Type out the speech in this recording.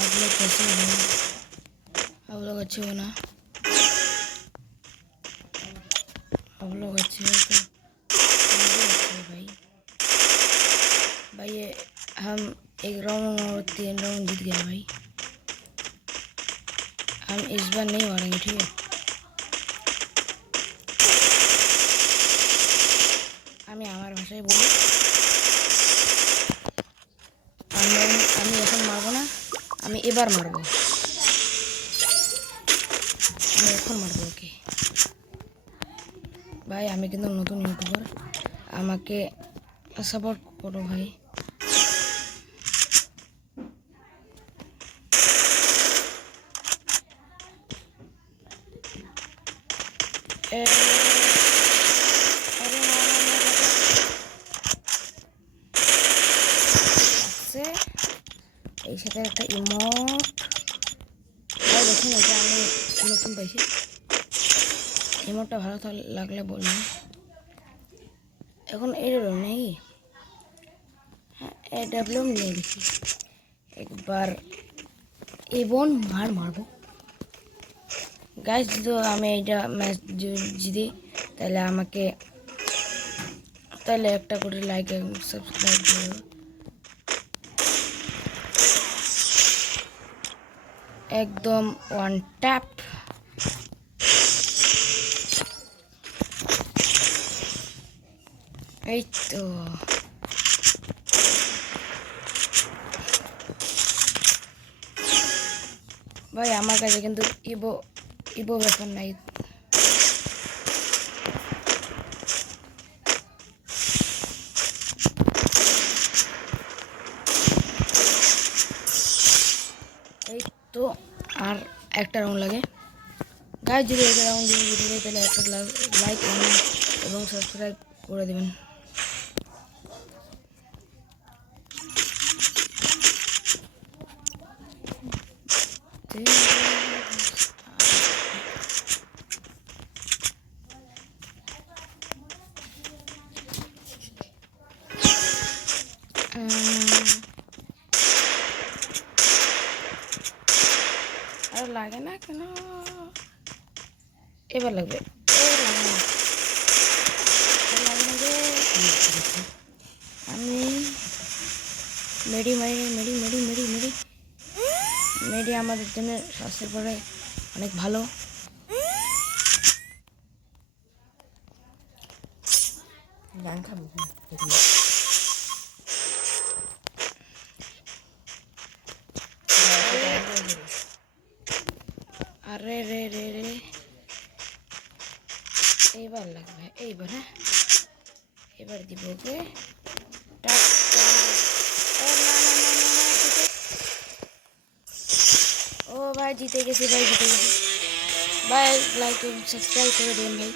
आप लोग कैसे हो? आप लोग अच्छे हो ना? आप लोग अच्छे हो तो हम भी अच्छे हैं भाई। भाई ये हम एक राउंड और 3 राउंड जीत गए भाई। हम इस बार नहीं हारेंगे, ठीक है? আমি আমার ভাষায় বলি, আমি এখন মারবো না, আমি এবার মারবো, আমি এখন মারবো ওকে। ভাই আমি কিন্তু নতুন ইউটিউবার, আমাকে সাপোর্ট করো ভাই। এই সাথে একটা ইমোট ভাই দেখুন, এটা আমি নতুন পাইছি। ইমোটটা ভালো লাগলে বলুন। এখন এরও নেই, হ্যাঁ এডাব্লিউ নিয়ে দেখি একবার এবং মারবো গাইস। যদি আমি এইটা ম্যাচ জিতি তাহলে একটা করে লাইক এবং সাবস্ক্রাইব করো। একদম ওয়ান ট্যাপ। এই তো ভাই আমার কাছে কিন্তু ইবো ব্যাপার নাই। এই তো আর একটা রাউন্ড লাগে গাইস। যদি একটা রাউন্ড জিতে যায় তাহলে একটা লাইক এবং সাবস্ক্রাইব করে দেবেন। আর লাগে না কেন? এবার লাগবে। আমি মেডি আমাদের জন্য স্বাস্থ্যের পরে অনেক ভালো। আরে রে রে রে এইবার লাগবে, এইবার হ্যাঁ এবার দিব ওকে। ও ভাই জিতে গেছি, ভাই জিতে গেছি ভাই। লাইক এবং সাবস্ক্রাইব করে দিন ভাই।